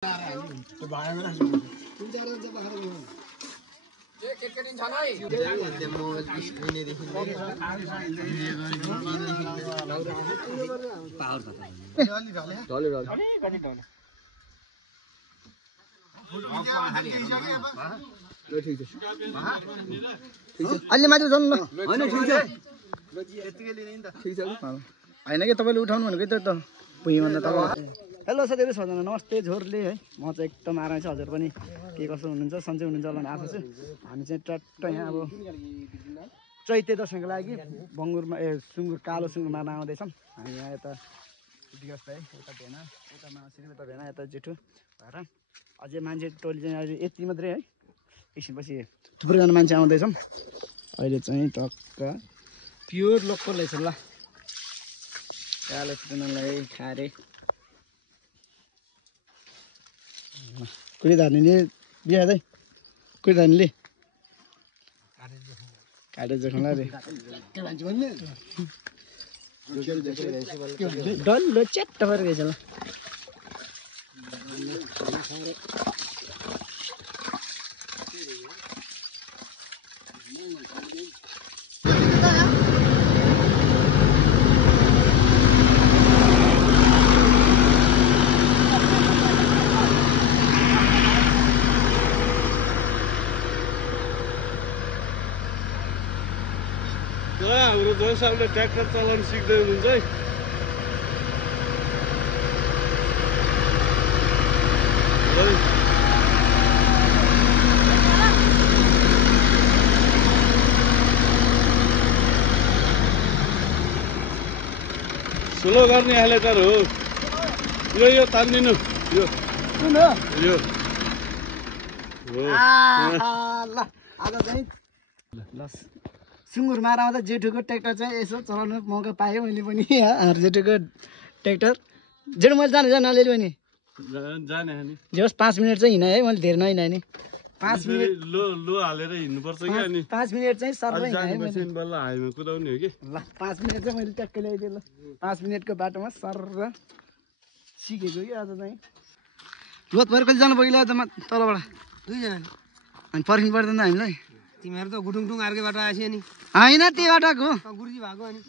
अलि माथि जानु ल हैन ठीक छ यतिकै लिने नि त ठीक छ हैन के तपाईले उठाउनु भनेको त पुइ भन्दा तल हेलो साथीहरु सबैजना नमस्ते झोरले है म चाहिँ एकदम आराम छ हजुर पनि के कसो हुनुहुन्छ सन्चै हुनुहुन्छ होला आशा छु हामी चाहिँ टट्ट यहाँ अब चैते दशैंको लागि बंगुरमा सुँगुर कालो सुँगुर मार्न आउँदैछौं हामी यहाँ यता दिगस है यता भेना यता मासिरी यता भेना यता जेठु भएर अझै मान्छे टोली चाहिँ अहिले यति मात्रै है एकछिनपछि थुप्रैजना मान्छे आउँदैछौं अहिले चाहिँ टक्क प्योर लोकल रहेछ ल कालो सुँगुरलाई खारे कुड़ी धानीले बिहा दे कुड़ी धानीले काटे जखला रे डल्लो चट्ट भएर गएछ ल हाम्रो जय साहबले ट्र्याक्टर चलाउन सिक्दै हुनुहुन्छ है स्लो गर्ने हालेतर हो यो तान्दिनु यो कुन हो यो ल आज चाहिँ ल सुँगुर मार आउँदा जेठुको ट्र्याक्टर चाहिँ यसो चलाउनु मौका पाएँ मैले पनि जेठुको ट्र्याक्टर जेठु मैले जाने अलिअलि पनि जाने नि जे होस् 5 मिनट चाहिँ हिँडेँ है मैले धेरै नहिँडेँ नि 5 मिनट लो हालेर हिँड्नुपर्छ कि अनि 5 मिनट चाहिँ सर हिँडेँ बल्ल हाइमा कुदाउने हो कि ल 5 मिनट चाहिँ मैले ट्याक्कै ल्याइदिएँ ल 5 मिनटको बाटोमा सर सिकेको कि आज चाहिँ लोत भएर कहिले जानु पुग्यो त तलबाट 2 जना अनि पर्खिनु पर्दैन हामीलाई तिमीहरु त गुडुङडुङ अर्कै बाटो आएछ नि हैन त्यही बाटोको गुरुजी भएको अनि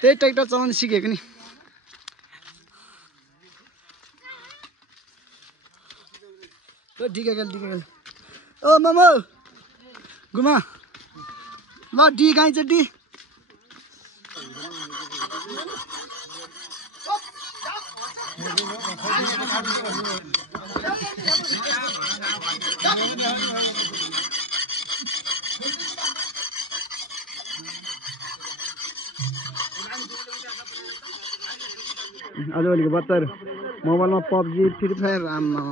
त्यही ट्र्याक्टर चलाउन सिकेको नि ओ डिकेगल ओ मामा गुमा ल डी गाई चाहिँ डी आजभोलिको बच्चाहरू मोबाइलमा पब्जी फ्री फायर आम्मा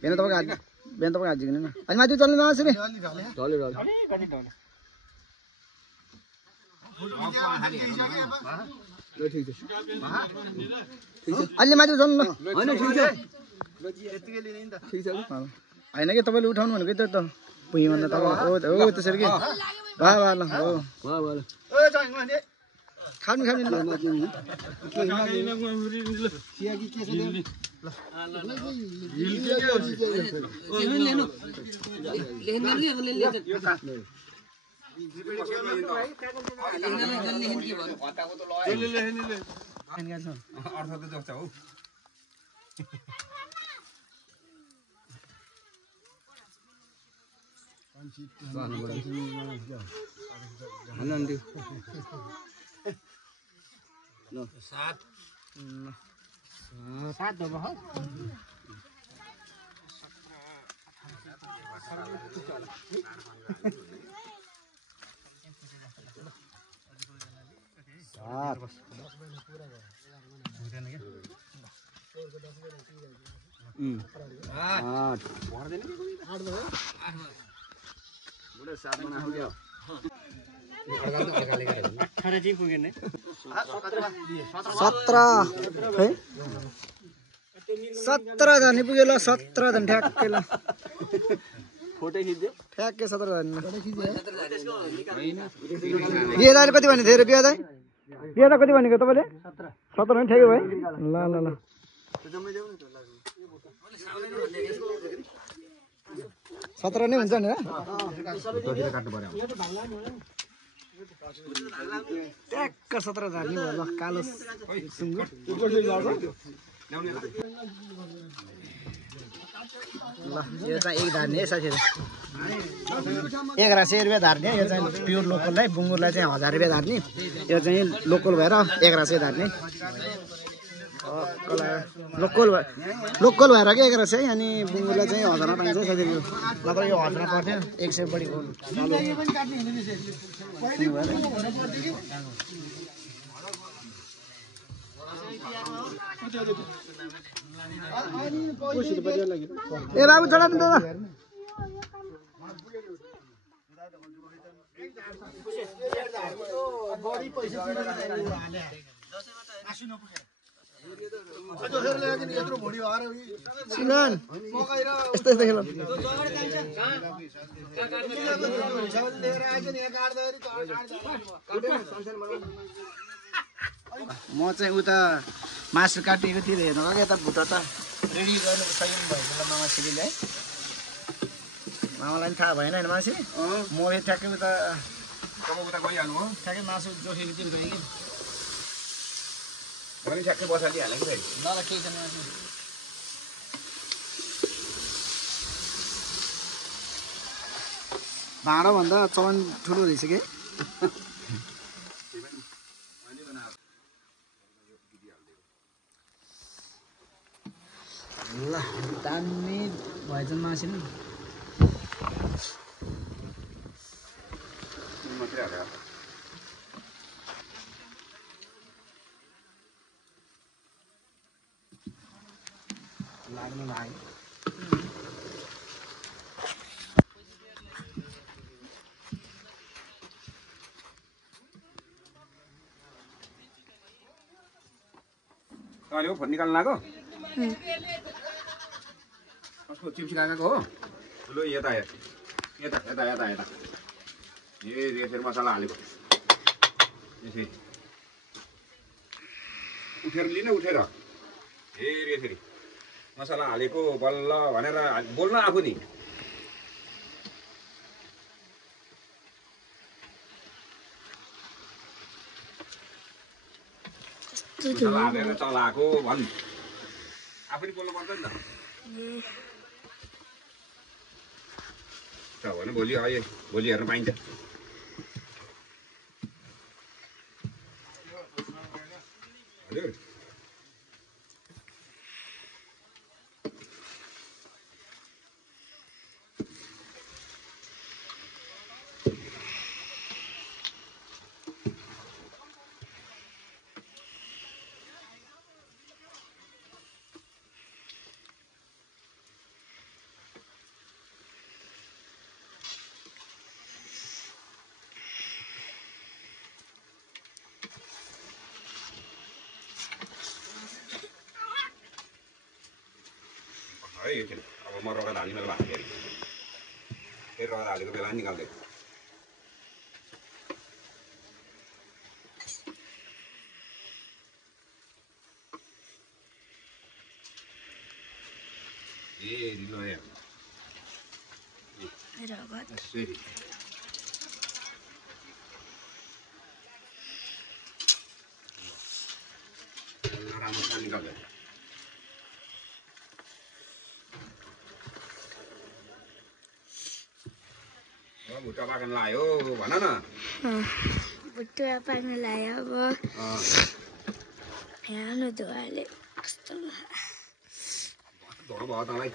बेन तपाईँको हात झिक्ने न अनि माथि चल्नु नआएको रे अलि माथि चल्नु ल हैन ठीक छ यतिकै लिने नि त ठीक छ हैन के तपाईले उठाउनु भनेको त पुइ भन्दा तल हो त्यसरी के वाह वाह ल हो वाह वाह ओ जानु खानु ल चिया कि के छ सात हो बह सत्र धनी पुग्यो ल 17 धनी ठ्याक्कै ल ठ्याक्कै 17,000 बिहा कति भन्ने थियो बिहा कति भनेको तपाईँले 17 ठ्याक्कै भयो ल ल ल 17 नै हुन्छ नि ट्याक्क 17,000 नि भयो ल कालो सुँगुर ल यो चाहिँ एक धार्ने है साथीहरू 1100 रुपियाँ धार्ने यो चाहिँ प्योर लोकललाई बुङ्गुरलाई चाहिँ 1000 रुपियाँ धार्ने यो चाहिँ लोकल भएर 1100 धार्ने लोकल भएर के 1100 अनि बुङ्गुरलाई चाहिँ 1000 मा पाइन्छ साथीहरू नत्र यो 1000 मा पर्थ्यो 100 बढी ए बाबु चढा नि दादा सिलन यस्तो खेल म चाहिँ उता मासु काटिएको तिर हेर्नु गएको यता भुटा त रेडी गर्नु सकिनु भएको ल मामा छिरीले है मामालाई पनि थाहा भएन होइन मासु म ठ्याक्कै उता गइहाल्नु हो ठ्याक्कै मासु जोखेकोतिर गएँ कि पनि ठ्याक्कै बसालिहाल्यो कि फेरि ल ल केही छैन भाँडाभन्दा चलन ठुलो रहेछ कि ल दामी भएछ मासु नि लाग्नु लाग्यो अहिले फोन निकाल्नु लाग्यो कसको चिप्सी लगाएको हो ठुलो यता यता यता यता यता ए यसरी मसला हालेको यसरी उठेर लिनु उठेर फेरि यसरी मसला हालेको बल्ल भनेर बोल्न आफू नि मसला हालेर चलाएको भन् आफू नि बोल्नु पर्दैन नि त भने भोलि हेर्न पाइन्छ हजुर है यो चाहिँ अब म रगत हाल्ने बेला फेरि रगत हालेको बेला निकाल्दै ए ढिलो आयो रगत फेरि राम्रो निकाल्दै भुट्टा पाक्न लायो भन न भुट्टा पाक्न लायो अब हेर्नु धुवाले कस्तो धुवा भयो तँलाई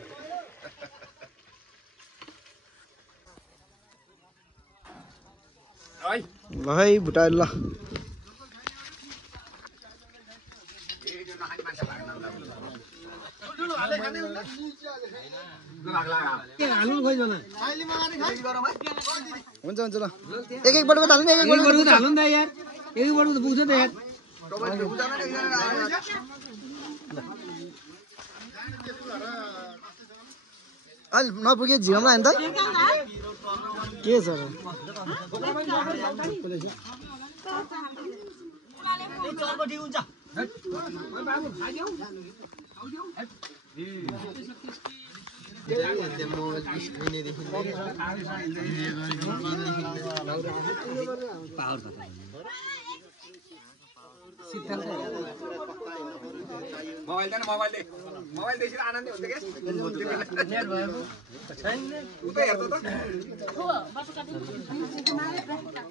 ल है भुटा ल हुन्छ हुन्छ ल एक एक बटुको हाल्नु एक बटुको हाल्नु नि त यार एक बटुको त पुग्छ त यार अहिले नपुगे झिममा नि त के छ मोबाइल देन मोबाइल दे मोबाइल देखेर आनन्दै हुन्छ के उतै हेर्छ त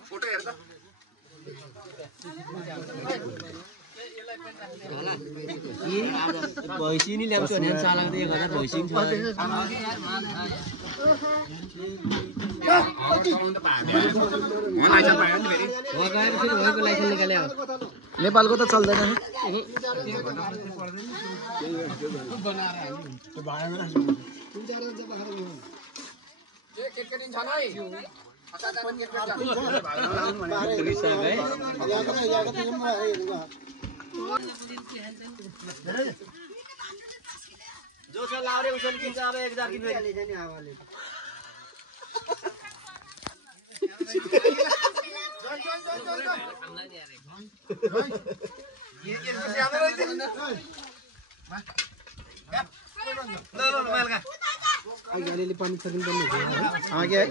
फोटो हेर्छ भैँसी नि ल्याउँछ भने चालक त 1000 भैँसी छ लाइसेन्स निकाल्यो नेपालको त चल्दैन नि केटकेटिन छन् है जो छ लाउरे उसन किन्छ अब 1000 किन्छ अलिअलि पानी छकिन पनि आगे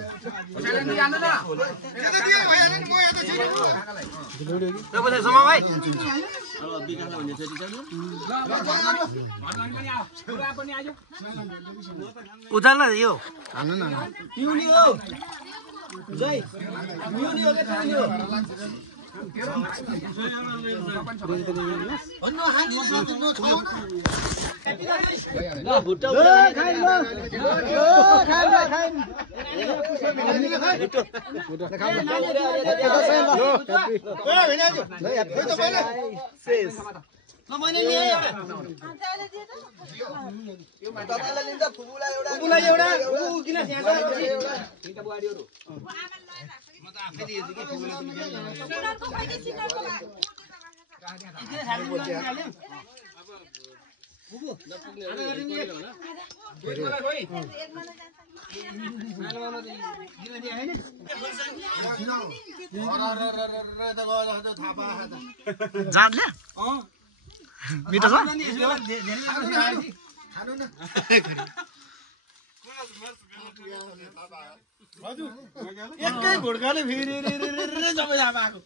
उचाल न यो हाल्नु न पिउनी हो जय पिउनी हो के पिउनी हो भन्नु ल भुट्टा खाइ जाँदले मिठो छ एकै घुड्काले फेरि सबै थाहा पाएको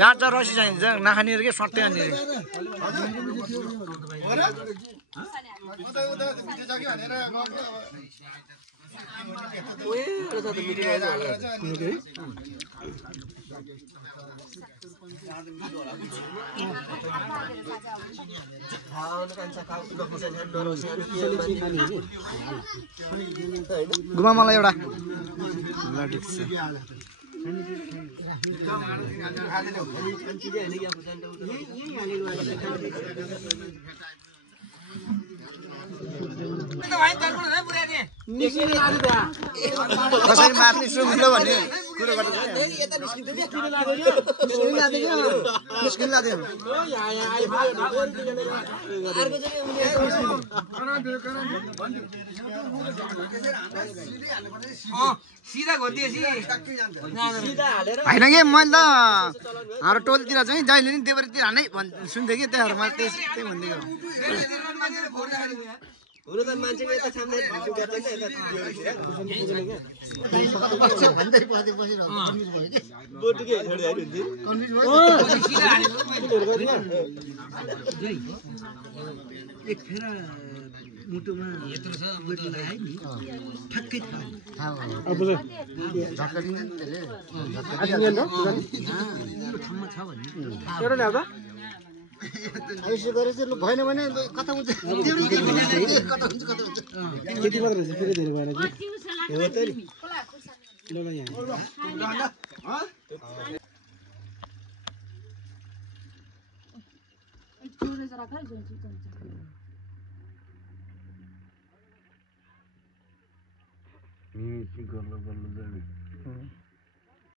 गाड त रसी चाहिन्छ नखानेहरू के सट्टै हान्ने घुमा मलाई एउटा कसरी मार्ने सुन्नु भन्ने कुरो होइन कि मैले त हाम्रो टोलतिर चाहिँ जहिले नि देवरीतिर हानै सुन्थेँ कि त्यहाँ मैले त्यही भनिदिएको हुनु त मान्छेको यता सामने भिडियो गर्दैन बोटुकै छोड्दै एक फेरा मुटुमा यत्रो छ मुटु लगाइ नि ठक्कै थाहा ठाउँमा छ भन्ने एउटा ल्याउँदा यसो गरेर चाहिँ भएन भने कता हुन्छ त्यति मात्र हुन्छ फेरि धेरै भएन कि गल्लो गल्लो जाने